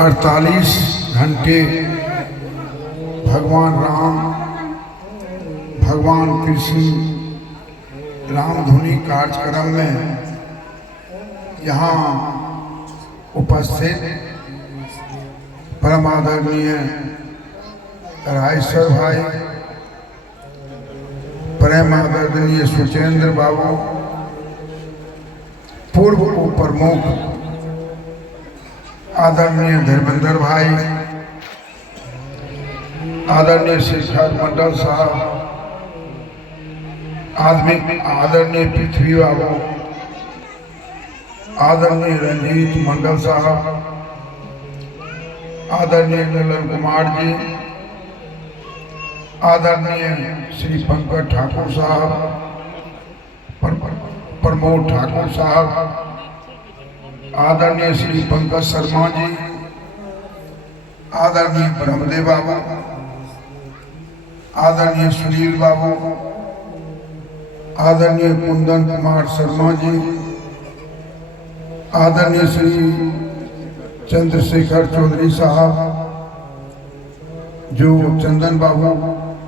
48 घंटे भगवान राम, भगवान कृष्ण रामधुनी कार्यक्रम में यहाँ उपस्थित परम आदरणीय रायसर भाई, परम आदरणीय सुचेंद्र बाबू, पूर्व उप प्रमुख आदरणीय धर्मेंद्र भाई, आदरणीय शिक्षक मंडल साहब, आदरणीय पृथ्वी बाबू, आदरणीय रंजीत मंडल साहब, आदरणीय नलन कुमार जी, आदरणीय श्री पंकज ठाकुर साहब, प्रमोद ठाकुर साहब, आदरणीय श्री पंकज शर्मा जी, आदरणीय ब्रह्मदेव बाबू, आदरणीय सुनील बाबू, आदरणीय कुंदन कुमार शर्मा जी, आदरणीय श्री चंद्रशेखर चौधरी साहब जो चंदन बाबू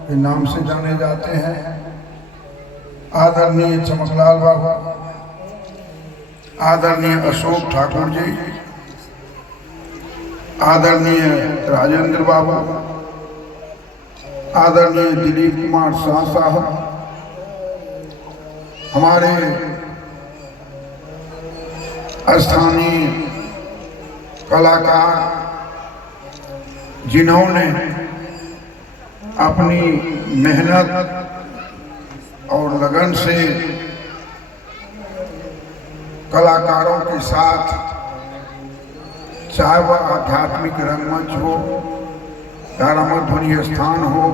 के नाम से जाने जाते हैं, आदरणीय चमकलाल बाबू, आदरणीय अशोक ठाकुर जी, आदरणीय राजेंद्र बाबू, आदरणीय दिलीप कुमार शाह साहब, हमारे स्थानीय कलाकार जिन्होंने अपनी मेहनत और लगन से कलाकारों के साथ, चाहे वह आध्यात्मिक रंगमंच हो या रामध्वनि स्थान हो,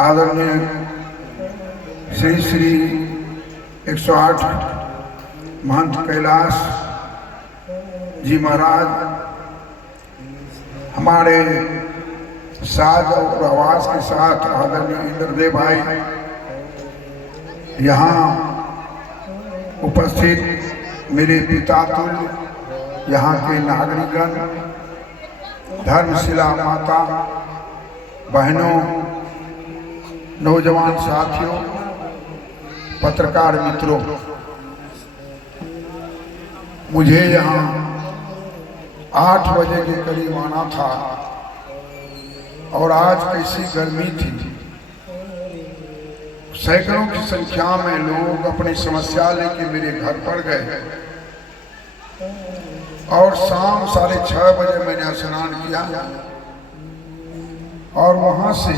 आदरणीय श्री श्री 108 महंत कैलाश जी महाराज, हमारे साज और आवाज के साथ आदरणीय इंद्रदेव भाई, यहाँ उपस्थित मेरे पिता तुल्य यहाँ के नागरिकगण, धर्मशिला माता, बहनों, नौजवान साथियों, पत्रकार मित्रों, मुझे यहाँ 8 बजे के करीब आना था और आज कैसी गर्मी थी। सैकड़ों की संख्या में लोग अपनी समस्या लेके मेरे घर पर गए और शाम 6:30 बजे मैंने स्नान किया और वहां से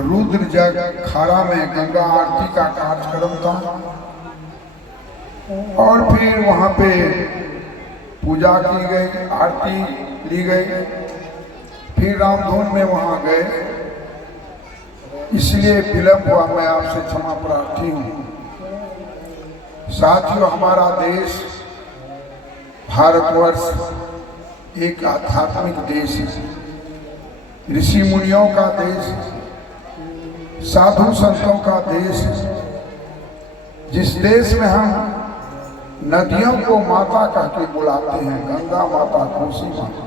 रुद्र जग खारा में गंगा आरती का कार्यक्रम था और फिर वहां पे पूजा की गई, आरती ली गई, फिर रामधुन में वहां गए, इसलिए विलंब हुआ, मैं आपसे क्षमा प्रार्थी हूँ। साथियों, हमारा देश भारतवर्ष एक आध्यात्मिक देश है, ऋषि मुनियों का देश है, साधु संतों का देश है, जिस देश में हम नदियों को माता कह के बुलाते हैं, गंगा माता, कोसी माता,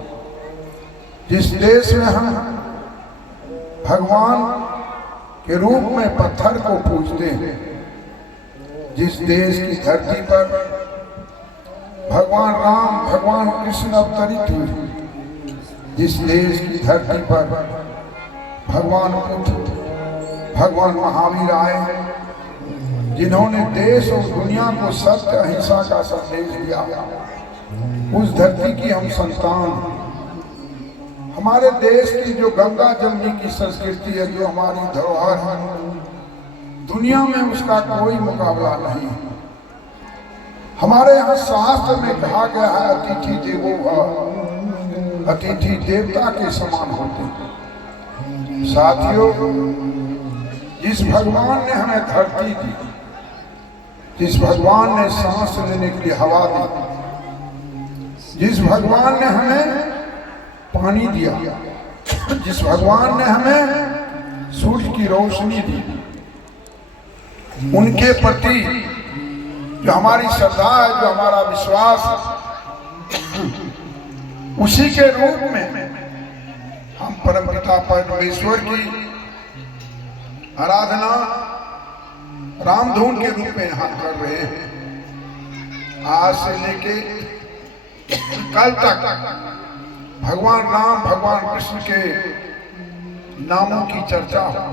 जिस देश में हम भगवान के रूप में पत्थर को पूजते हैं, जिस देश की धरती पर भगवान राम, भगवान कृष्ण अवतरित हुए, जिस देश की धरती पर भगवान बुद्ध, भगवान महावीर आए, जिन्होंने देश और दुनिया को सत्य अहिंसा का संदेश दिया, उस धरती की हम संतान। हमारे देश की जो गंगा जमुनी की संस्कृति है, जो हमारी धरोहर है, दुनिया में उसका कोई मुकाबला नहीं है। हमारे यहाँ शास्त्र में कहा गया है, अतिथि देवो भव, अतिथि देवता के समान होते हैं। साथियों, जिस भगवान ने हमें धरती दी, जिस भगवान ने सांस लेने के लिए हवा दी, जिस भगवान ने हमें पानी दिया, जिस भगवान ने हमें सूर्य की रोशनी दी, उनके प्रति जो हमारी श्रद्धा है, जो हमारा विश्वास है, उसी के रूप में हम परमपिता परमेश्वर की आराधना रामधुन के रूप में यहाँ कर रहे हैं। आज से लेके कल तक भगवान राम भगवान कृष्ण के नामों की चर्चा हो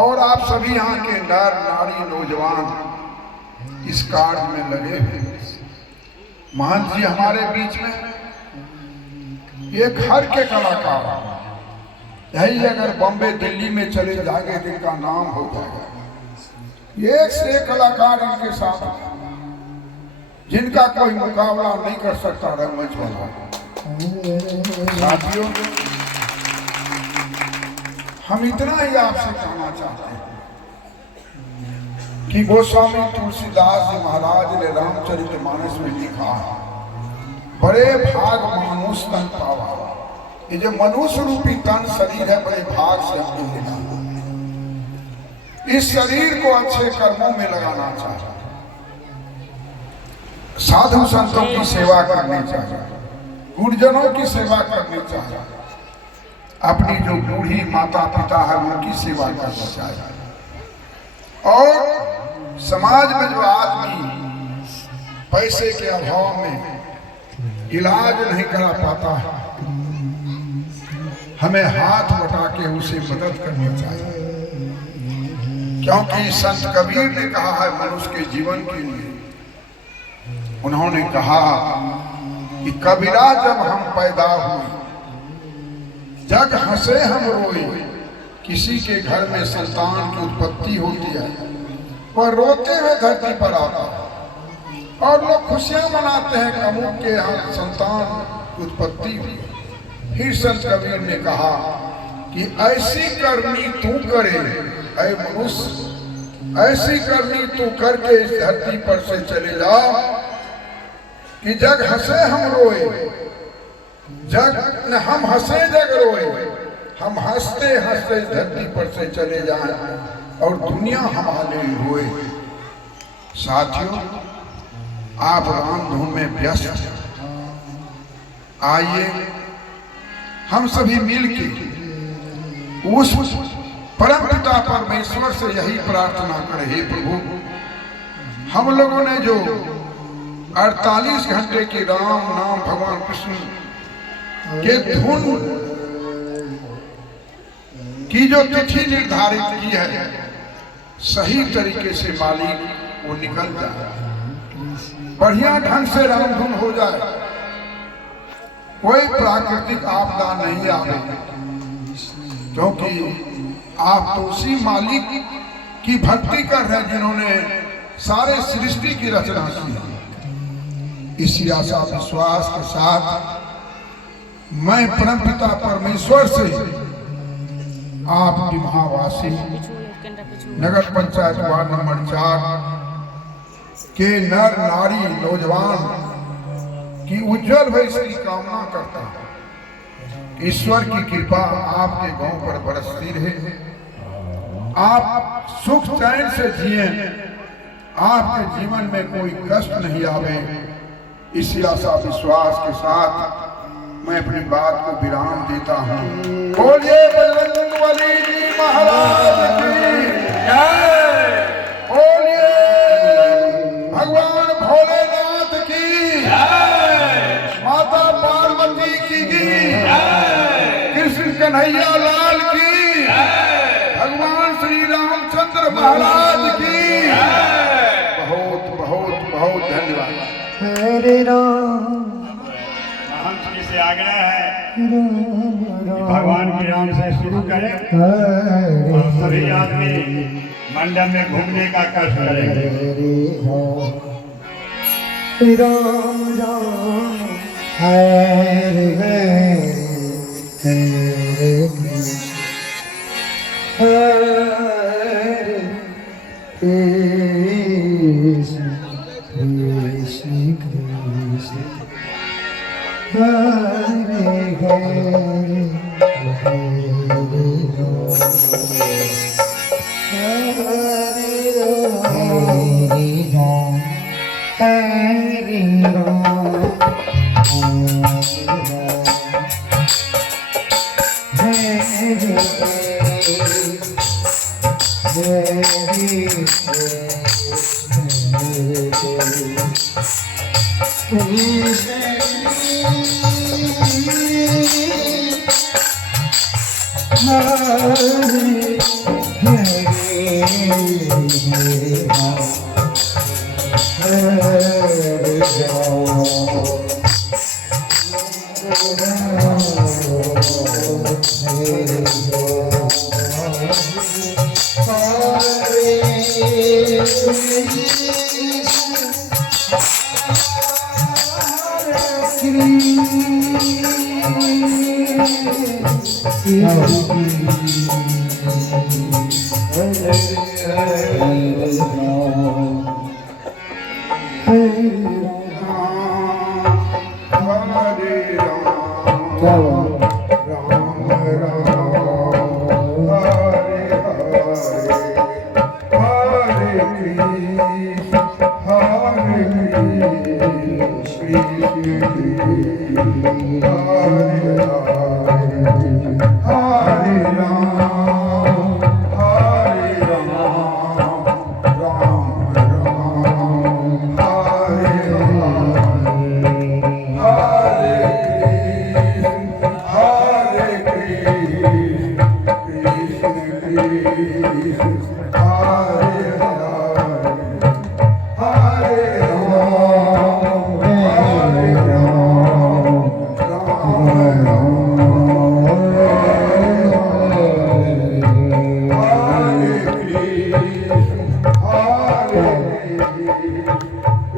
और आप सभी यहाँ के नर नारी नौजवान इस कार्य में लगे हुए। महंत जी हमारे बीच में ये घर के कलाकार, यही अगर बॉम्बे दिल्ली में चले जाएंगे तो इनका नाम हो जाएगा। एक से एक कलाकार इनके साथ जिनका कोई मुकाबला नहीं कर सकता रंगमंच वाला। साथियों, हम इतना ही आपसे कहना चाहते हैं कि गोस्वामी तुलसीदास जी महाराज ने रामचरितमानस में लिखा है, बड़े भाग मानुष तन पावा। ये जो मनुष्य रूपी तन शरीर है, बड़े भाग से हमने मिला। इस शरीर को अच्छे कर्मों में लगाना चाहिए, साधु संतों की सेवा करनी चाहिए, गुरुजनों की सेवा करनी चाहिए, अपनी जो बूढ़ी माता पिता है उनकी सेवा करनी चाहिए। और समाज में जो आदमी पैसे के अभाव में इलाज नहीं करा पाता है, हमें हाथ बटा के उसे मदद करनी चाहिए। क्योंकि संत कबीर ने कहा है मनुष्य के जीवन के लिए, उन्होंने कहा कि कबीरा जब हम पैदा हुए जग हंसे हम रोए। किसी के घर में संतान की उत्पत्ति होती है, वह रोते हुए धरती पर आता है और लोग खुशियां मनाते हैं कि अमुक के यहाँ संतान की उत्पत्ति हुई। फिर संत कबीर ने कहा कि ऐसी करनी तू करे ऐ मनुष्य, ऐसी करनी तू करके इस धरती पर से चले जा कि जग हंसे हम रोए। जग न हम हंसे जग रोए, हम हंसते हंसते धरती पर से चले जाएं और दुनिया हमारे रोए। साथियों, आप रामधुन में व्यस्त हैं, आइए हम सभी मिलके उस परमपिता परमेश्वर से यही प्रार्थना करें, हे प्रभु, हम लोगों ने जो 48 घंटे की राम नाम भगवान कृष्ण के धुन की जो तिथि निर्धारित की है, सही तरीके से मालिक वो निकल जाए, बढ़िया ढंग से रामधुन हो जाए, कोई प्राकृतिक आपदा नहीं आवे। क्योंकि आप तो उसी मालिक की भक्ति कर रहे हैं जिन्होंने सारे सृष्टि की रचना की है। इसी आशा विश्वास के साथ मैं परमपिता परमेश्वर से आपकी महावासी नगर पंचायत वार्ड नंबर 4 के नर नारी नौजवान की उज्जवल भविष्य की कामना करता हूं। ईश्वर की कृपा आपके गांव पर बरसती रहे, आप सुख चैन से जिए, आपके जीवन में कोई कष्ट नहीं आवे। इसी आशा विश्वास के साथ मैं अपनी बात को विराम देता हूँ। बोलिए बजरंगबली जी महाराज की जय, बोलिए भगवान भोलेनाथ की जय, माता पार्वती की जय, कृष्ण कन्हैया लाल की जय, भगवान श्री रामचंद्र महाराज की जय। बहुत बहुत बहुत धन्यवाद। हरे राम से आग्रह है भगवान के नाम से शुरू करें और सभी आदमी मंडप में घूमने का कष्ट करें। Ram Ram Hare Hare Hare Krishna Krishna Krishna Hare Hare Hare Ram Hare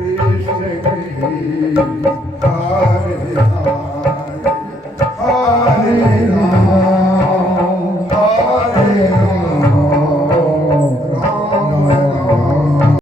Krishna, Krishna